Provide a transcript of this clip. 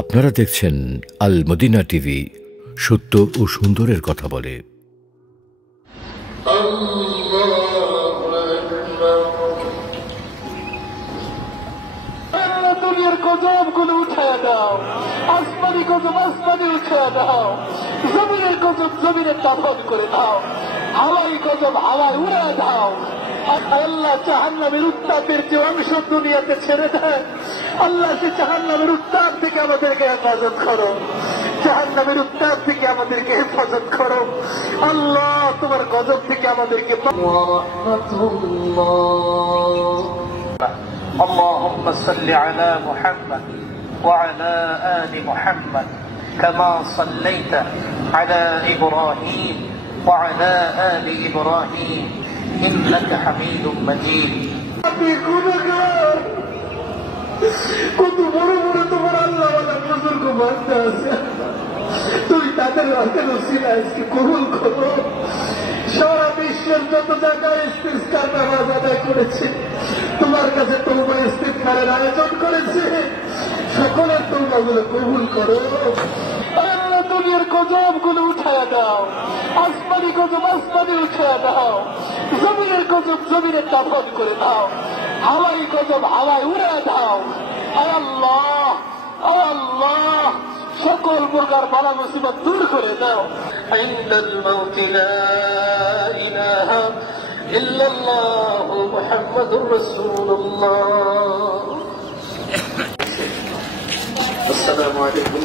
আপনারা দেখছেন আল Medina TV, সত্য ও সুন্দরের কথা বলে। দুনিয়ার গজব গুলো উঠায় দাও, আসমানি গজব আসমানি উঠায় দাও, জমিনের গজব জমিনের দাফন করে দাও, হাওয়াই গজব হাওয়ায় উড়ে দাও। আল্লাহ জাহান্নামের উত্তাপের যে অংশ দুনিয়াতে ছেড়ে দেয়, আল্লাহ সে জাহান্নামের উত্তাপ থেকে আমাদেরকে হেফাজত করো, জাহান্নামের উত্তাপ থেকে আমাদেরকে হেফাজত করো। আল্লাহ তোমার গজব থেকে আমাদেরকে اللهم صل على محمد وعلى آل محمد كما صليت على إبراهيم وعلى آل إبراهيم إنك حميد مجيد। কত বড় বড় তোমার আল্লাহ বুজুর্গ বান্দা আছে, তুই তাদের আজকে কবুল করো। সারা বিশ্বের যত জায়গায় ইস্তিগফার নামাজ আদায় করেছে, তোমার কাছে তওবা ইস্তিগফারের আয়োজন করেছে, সকলের তওবাগুলো কবুল করো। আল্লাহ দুনিয়ার গজব গুলো উঠায় দাও, আসমানি গজব আসমানি উঠায় দাও, জমিনের গজব জমিনের দাফন করে দাও, হাওয়াই গজব হাওয়ায় উড়ে দাও। আয় আল্লাহ, আয় আল্লাহ, সকল প্রকার বালা মুসিবত দূর করে দাও। ইনদাল মাউত লা ইলাহা ইল্লাল্লাহ মুহাম্মাদুর রাসূলুল্লাহ। আসসালামু আলাইকুম।